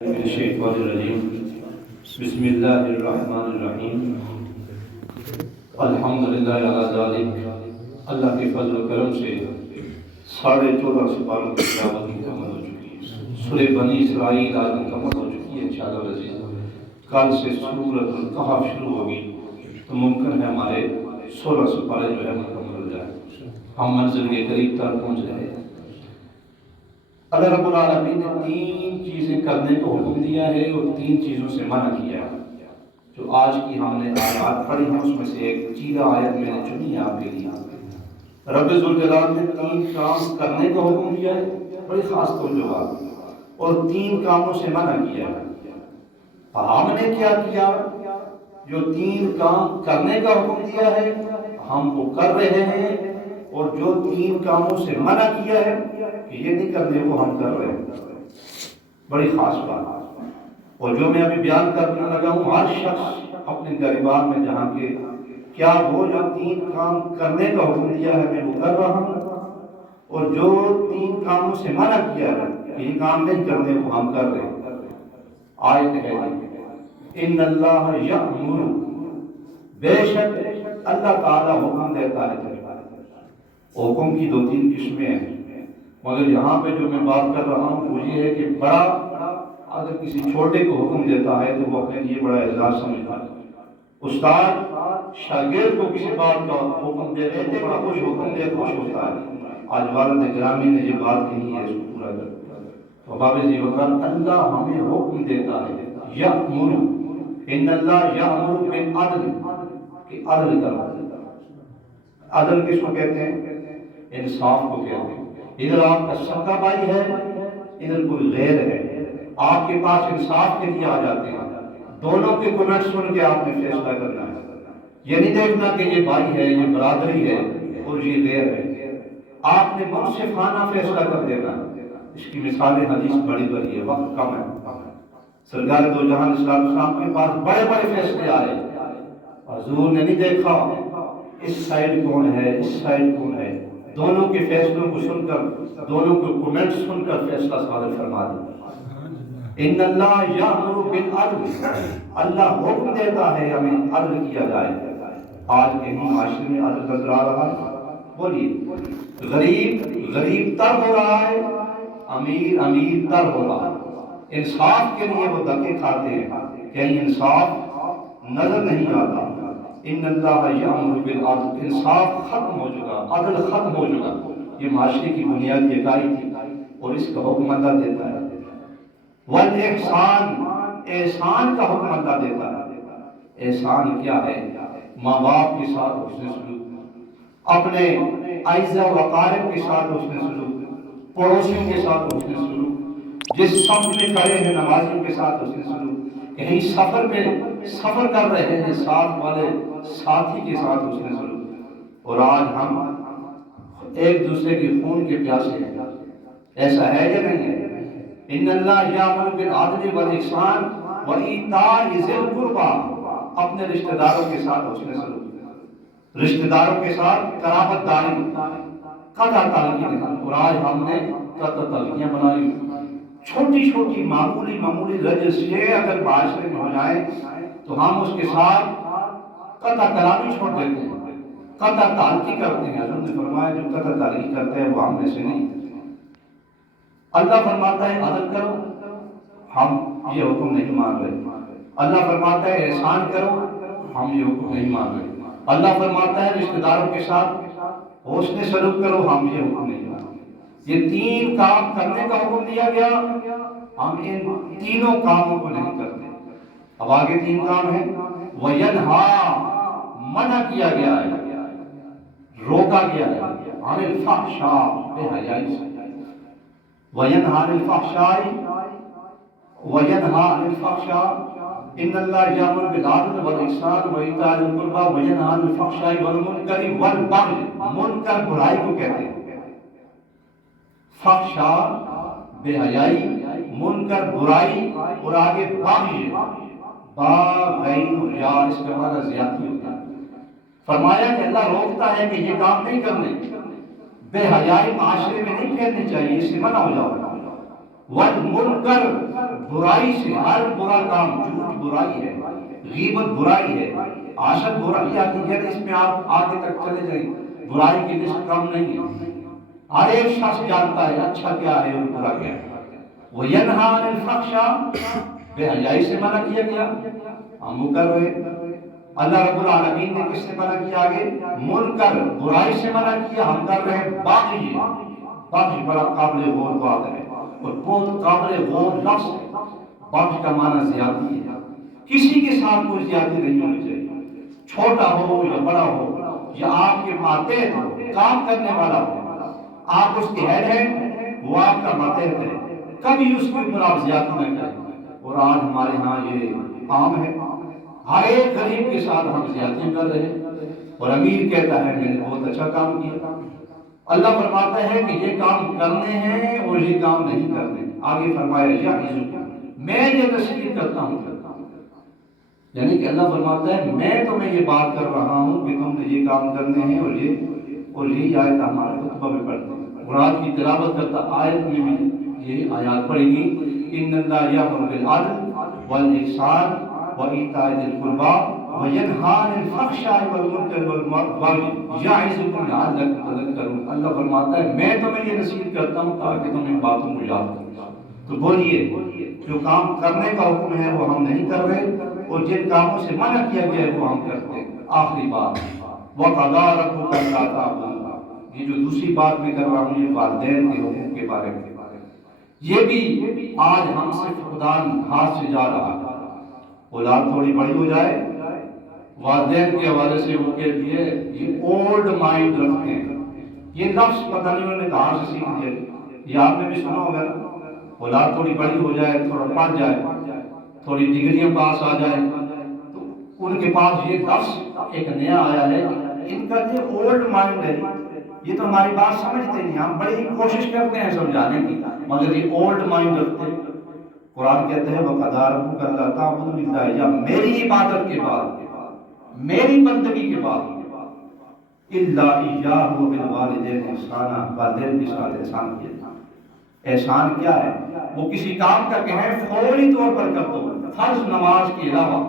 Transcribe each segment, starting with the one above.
من الشیطان الرجیم بسم اللہ الرحمن الرحیم الحمدللہ علی ذالک۔ اللہ کے فضل و کرم سے 14.5 سپاروں کی تلاوت مکمل ہو چکی ہے۔ سورہ بنی اسرائیل آج مکمل ہو چکی ہے انشاءاللہ العزیز۔ کل سے سورۃ الکہف شروع ہوگی تو ممکن ہے ہمارے 16 سپارے جو ہے مکمل ہو جائیں۔ ہم منزل کے قریب تک پہنچ رہے ہیں۔ اللہ رب العالمین نے 3 چیزیں کرنے کو حکم دیا ہے اور 3 چیزوں سے منع کیا ہے۔ جو آج کی ہم نے آیات پڑھی ہیں اس میں سے ایک چیدہ آیت میں نے چنی ہے آپ کے لیے۔ رب ذوالجلال نے 3 کام کرنے کا حکم دیا ہے، بڑی خاص توجہ اور 3 کاموں سے منع کیا ہے۔ ہم نے کیا کیا؟ جو 3 کام کرنے کا حکم دیا ہے ہم وہ کر رہے ہیں، اور جو 3 کاموں سے منع کیا ہے کہ یہ نہیں کرنے وہ ہم کر رہے ہیں۔ بڑی خاص بات، اور جو میں ابھی بیان کرنے لگا ہوں ہر شخص اپنے گریبان میں جہاں کے کیا وہ جو 3 کام کرنے کا حکم دیا ہے میں وہ کر رہا ہوں، اور جو 3 کاموں سے منع کیا ہے کہ یہ کام نہیں کرنے وہ ہم کر رہے ہیں۔ آیت ہے ان اللہ یأمر، بے شک اللہ تعالیٰ حکم دیتا ہے۔ حکم کی 2-3 قسمیں ہیں، مگر یہاں پہ جو میں بات کر رہا ہوں وہ یہ ہے کہ بڑا اگر کسی چھوٹے کو حکم دیتا ہے تو وہ اپنے لیے بڑا اعزاز سمجھتا ہے۔ استاد شاگرد کو کسی بات کا حکم دے دے تو بڑا خوش ہوتا ہے۔ آج والد گرامی نے یہ بات کہی ہے، اس کو پورا کر تو باب جی وقت اللہ ہمیں حکم دیتا ہے یأمر، ان اللہ یأمر بالعدل، کہ عدل کرو۔ عدل کس کو کہتے ہیں؟ انصاف کو کہتے ہیں۔ ادھر آپ کا سکا بھائی ہے، ادھر کوئی غیر ہے، آپ کے پاس انصاف کے لیے آ جاتے ہیں، دونوں کے کنٹ سن کے آپ نے فیصلہ کرنا ہے۔ یہ نہیں دیکھنا کہ یہ بھائی ہے، یہ برادری ہے اور یہ غیر ہے، آپ نے منصفانہ فیصلہ کر دینا۔ اس کی مثالیں حدیث بڑی بڑی ہے، وقت کم ہے۔ سرکار دو جہان اسلام صاحب کے پاس بڑے بڑے فیصلے آئے، حضور نے نہیں دیکھا اس سائڈ کون ہے اس سائڈ کون ہے، دونوں کے فیصلوں کو سن کر، دونوں کے کومنٹ سن کر فیصلہ صادر فرما دیا۔ ان اللہ یأمر بالعدل، اللہ حکم دیتا ہے ہمیں عدل کیا جائے۔ آج کے ہم معاشرے میں عدل نظر آ رہا ہے؟ بولیے، غریب تر ہو رہا ہے، امیر تر ہو رہا ہے۔ انصاف کے لیے وہ دھکے کھاتے ہیں، کہیں انصاف نظر نہیں آتا۔ ان اللہ یأمر بالعدل، انصاف ختم ہو چکا، عدل ختم ہو چکا۔ یہ معاشرے کی بنیادی اکائی تھی اور اس کا حکم اللہ دیتا ہے۔ والاحسان، احسان کا حکم اللہ دیتا ہے۔ احسان کیا ہے؟ ماں باپ کے ساتھ حسن سلوک، اپنے اعزا و اقارب کے ساتھ حسن سلوک، پڑوسیوں کے ساتھ حسن سلوک، جس صف میں کھڑے ہیں نمازیوں کے ساتھ حسن سلوک، کہیں سفر کر رہے ہیں ساتھ والے ساتھی کے ساتھ حسن سلوک۔ اور آج ہم ایک دوسرے کے خون کے پیاسے ہیں، ایسا ہے یا نہیں ہے؟ ان اللہ یأمر بالعدل والاحسان وایتاء ذی القربی، اپنے رشتہ داروں کے ساتھ حسن سلوک، رشتہ داروں کے ساتھ قرابت داری، قطع تعلقی نہیں۔ اور آج ہم نے قطع تعلقیاں بنائی، چھوٹی چھوٹی معمولی رجس یہ اگر معاشرے میں ہو جائیں تو ہم اس کے ساتھ قطع کلامی چھوڑ دیتے ہیں، قطع تعلقی کرتے ہیں۔ حضرت نے فرمایا جو قطع تعلقی کرتے ہیں وہ ہم میں سے نہیں۔ اللہ فرماتا ہے عدل کرو، ہم یہ حکم نہیں مان رہے۔ اللہ فرماتا ہے احسان کرو، ہم یہ حکم نہیں مان رہے۔ اللہ فرماتا ہے رشتہ داروں کے ساتھ حسن سلوک کرو، ہم یہ حکم نہیں مان رہے۔ یہ 3 کام کرنے کا حکم دیا گیا، ہم ان تینوں کاموں کو نہیں کرتے۔ اب آگے 3 کام ہیں۔ وَيَنْهَا، منع کیا گیا ہے، روکا گیا ہے، عن الفحشاء، بے حیائی سے۔ وَيَنْهَا عَنِ الْفَحْشَاءِ، وَيَنْهَا عَنِ الْفَحْشَاءِ، ان اللہ یأمر بالعدل والاحسان وایتاء ذی القربی وَيَنْهَا عَنِ الْفَحْشَاءِ وَالْمُنکَرِ وَالْبَغْیِ، منکر برائی کو کہتے ہیں۔ فحشاء بے حیائی، منکر برائی، اور آگے بغی، باغین و ریا، اس کا معنی زیادتی ہوتا ہے۔ فرمایا کہ اللہ روکتا ہے کہ یہ کام نہیں کرنے، بے حیائی معاشرے میں نہیں پھیلنی چاہیے، اس سے منع ہو جاؤ۔ والمنکر برائی سے، ہر برا کام، جھوٹ برائی ہے، غیبت برائی ہے، حسد برائی آتی ہے، اس میں آپ آگے تک چلے جائیں، برائی کی لسٹ کم نہیں ہے۔ ہر ایک شخص جانتا ہے اچھا کیا ہے اور برا کیا ہے۔ وَيَنْهَا عَنِ الْفَحْشَاءِ، بے حیائی سے منع کیا گیا، ہم منکر ہوئے۔ اللہ رب العالمین نے کس سے منع کیا؟ آگے منکر برائی سے منع کیا، ہم کر رہے ہیں باغی۔ باغی بڑا قابل غور بات ہے اور بہت قابل غور لفظ ہے۔ باغی کا معنی زیادتی ہے، کسی کے ساتھ کوئی زیادتی نہیں ہونی چاہیے، چھوٹا ہو یا بڑا ہو، یا آپ کے ماتحت ہو، کام کرنے والا ہو، آپ اس کے ہیڈ ہیں، وہ آپ کا ماتحت ہے، کبھی اس کے اوپر آپ زیادتی نہ کریں۔ اور آج ہمارے ہاں یہ عام ہے، ہر ایک غریب کے ساتھ ہم زیادتی کر رہے ہیں، اور امیر کہتا ہے میں نے بہت اچھا کام کیا۔ اللہ فرماتا ہے کہ یہ کام کرنے ہیں اور یہ کام نہیں کرنے۔ آگے فرمایا یعظکم، میں یہ نصیحت کرتا ہوں، یعنی کہ اللہ فرماتا ہے میں تمہیں یہ بات کر رہا ہوں کہ تم نے یہ کام کرنے ہیں، اور یہی آیت ہمارے خطبہ میں پڑھتے ہیں، قرآن کی تلاوت کرتا آیت میں بھی یہ آیات پڑھے گی، ان اللہ یأمر بالعدل والاحسان وایتاء ذی القربى وینہی عن الفحشاء والمنکر والبغی یعظکم لعلکم تذکرون۔ اللہ فرماتا ہے میں تمہیں یہ نصیحت کرتا ہوں تاکہ تم ان باتوں کو یاد کرو۔ تو بولیے جو کام کرنے کا حکم ہے وہ ہم نہیں کر رہے، اور جن کاموں سے منع کیا گیا ہے وہ ہم کرتے ہیں۔ آخری بات وَقَضَىٰ رَبُّكَ أَلَّا تَعْبُدُوا، یہ جو دوسری بات میں کر رہا ہوں یہ والدین کے حقوق کے بارے میں، یہ بھی آج ہم سے فقدان ہاتھ سے جا رہا ہے۔ اولاد تھوڑی بڑی ہو جائے، والدین کے حوالے سے وہ کہہ دیے یہ اولڈ مائنڈ رکھتے ہیں، یہ لفظ پتہ نہیں انہوں نے کہاں سے سیکھ لیا، یہ آپ نے بھی سنا ہوگا نا۔ اولاد تھوڑی بڑی ہو جائے، تھوڑا پڑھ جائے، تھوڑی ڈگریاں پاس آ جائے، تو ان کے پاس یہ لفظ ایک نیا آیا ہے، ان کا یہ اولڈ مائنڈ ہے، یہ تو ہماری بات سمجھتے نہیں، ہم بڑی کوشش کرتے ہیں سمجھانے کی مگر یہ اولڈ مائنڈ رکھتے ہیں۔ قرآن کہتے ہیں وَقَضَىٰ رَبُّكَ أَلَّا تَعْبُدُوا إِلَّا إِيَّاهُ، میری عبادت کے بعد، میری بندگی کے بعد، إِلَّا إِيَّاهُ وَبِالْوَالِدَيْنِ إِحْسَانًا، والدین کے ساتھ احسان کیا۔ احسان کیا ہے؟ وہ کسی کام کا کہیں فوری طور پر کر دو، فرض نماز کے علاوہ،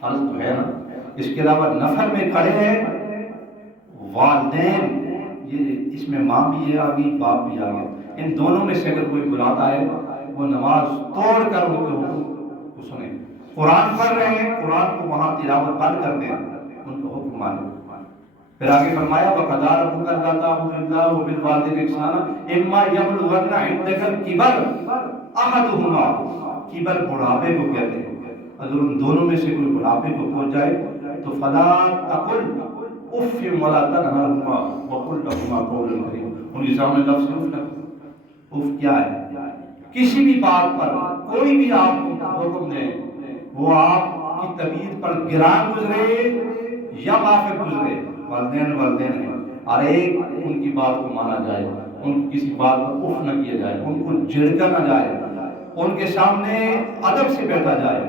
فرض تو ہے نا، اس کے علاوہ نفل میں کھڑے ہیں، والدین، یہ اس میں ماں بھی ہے آگی، باپ بھی آگے، ان دونوں میں سے اگر کوئی بلاتا ہے وہ نماز توڑ کر ان کے حکم کو سنیں۔ قرآن پڑھ رہے ہیں، قرآن کو وہاں تلاوت بند کر دیں، ان کو حکم مانو۔ پھر آگے فرمایا وَقَضَىٰ رَبُّكَ أَلَّا تَعْبُدُوا إِلَّا إِيَّاهُ وَبِالْوَالِدَيْنِ إِحْسَانًا إِمَّا يَبْلُغَنَّ عِندَكَ الْكِبَرَ أَحَدُهُمَا، کبر بڑھاپے کو کہتے ہیں، اگر ان دونوں میں سے کوئی بڑھاپے کو پہنچ جائے تو فَلَا تَقُلْ اُفٍّ وَلَا تَنْهَرْهُمَا وَقُلْ لَهُمَا قَوْلًا كَرِيمًا۔ ان کے سامنے لفظ اف نہ، اف کیا ہے؟ کسی بھی بات پر کوئی بھی آپ کو حکم دے وہ آپ کی طبیعت پر گران گزرے یا وافق گزرے، والدین والدین ہیں، ہر ایک ان کی بات کو مانا جائے، ان کی کسی بات پر اف نہ کیا جائے، ان کو جھڑکا نہ جائے، ان کے سامنے ادب سے بیٹھا جائے۔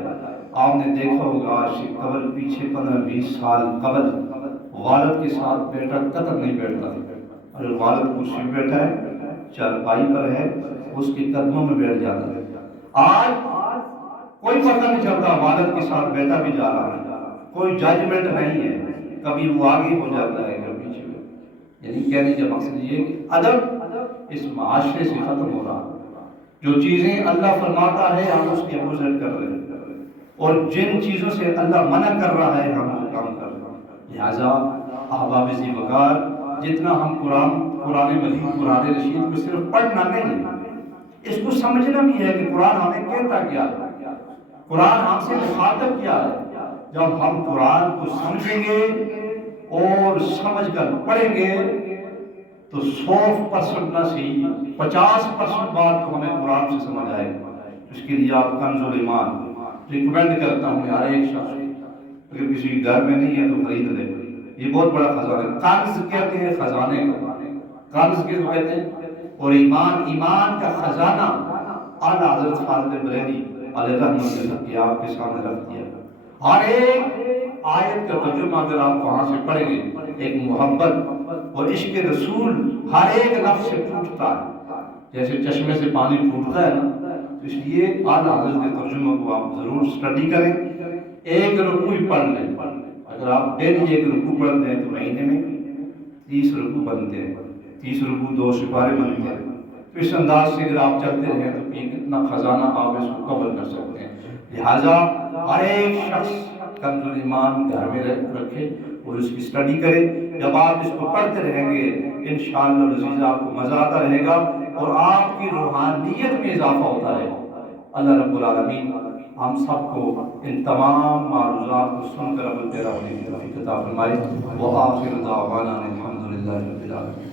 آپ نے دیکھا ہوگا آج سے قبل پیچھے 15-20 سال قبل والد کے ساتھ بیٹا قطر نہیں بیٹھتا، اگر والد کرسی پہ بیٹھا ہے، چارپائی پر ہے، اس کے قدموں میں بیٹھ جاتا ہے۔ آج کوئی پتہ نہیں چلتا والد کے ساتھ بیٹھا بھی جا رہا ہے، کوئی ججمنٹ نہیں ہے، کبھی وہ آگے ہو جاتا ہے کبھی پیچھے۔ یعنی کہنے کا مقصد یہ ہے کہ ادب اس معاشرے سے ختم ہو رہا ہے۔ جو چیزیں اللہ فرماتا ہے ہم اس کے اپوزٹ کر رہے ہیں، اور جن چیزوں سے اللہ منع کر رہا ہے ہم وہ کام کر رہے ہیں۔ لہٰذا احباب ذی وقار، جتنا ہم قرآن مجید، قرآن رشید کو صرف پڑھنا نہیں، اس کو سمجھنا بھی ہے کہ قرآن ہمیں کہتا کیا ہے، قرآن ہم سے مخاطب کیا ہے۔ جب ہم قرآن کو سمجھیں گے اور سمجھ کر پڑھیں گے تو 100% نہ صحیح 50% بات تو ہمیں قرآن سے سمجھ آئے گا۔ اس کے لیے آپ کنز الایمان ریکمینڈ کرتا ہوں ہر ایک شخص، اگر کسی کے گھر میں نہیں ہے تو خرید لے، یہ بہت بڑا خزانہ ہے۔ کنز کہتے ہیں خزانے کو، کنز کس کو کہتے ہیں؟ اور ایمان کا خزانہ اعلیٰ حضرت خالد بریلوی علیہ رحمۃ اللہ کی آپ کے سامنے رکھ دیا۔ ہر ایک آیت کا ترجمہ اگر آپ وہاں سے پڑھیں گے، ایک محبت اور عشق رسول ہر ایک لفظ سے ٹوٹتا ہے۔ جیسے چشمے سے پانی پھوٹتا ہے نا، تو اس لیے اعلیٰ حضرت کے ترجمہ کو آپ ضرور اسٹڈی کریں، ایک رکوع ہی پڑھ لیں۔ اگر آپ ڈیلی ایک رکوع پڑھ لیں تو مہینے میں 30 رکوع بنتے ہیں، 30 رکوع 2 سپارے بنتے ہیں۔ تو اس انداز سے اگر آپ چلتے رہیں تو کتنا خزانہ آپ اس کو کور کر سکتے ہیں۔ لہٰذا ہر ایک شخص کنز ایمان گھر میں رکھے اور اس کی اسٹڈی کرے۔ جب آپ اس کو پڑھتے رہیں گے انشاءاللہ العزیز آپ کو مزہ آتا رہے گا اور آپ کی روحانیت میں اضافہ ہوتا رہے گا۔ اللہ رب العالمین ہم سب کو ان تمام معروضات کو سن کر عمل پیرا ہونے کی توفیق عطا فرمائے۔ وآخر دعوانا الحمدللہ رب العالمین۔